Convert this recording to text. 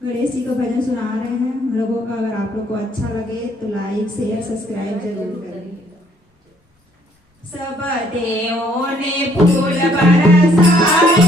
गणेश जी का भजन सुना रहे हैं हम लोगों का। अगर आप लोग को अच्छा लगे तो लाइक शेयर सब्सक्राइब जरूर करें। सब देवों ने फूल बरसाए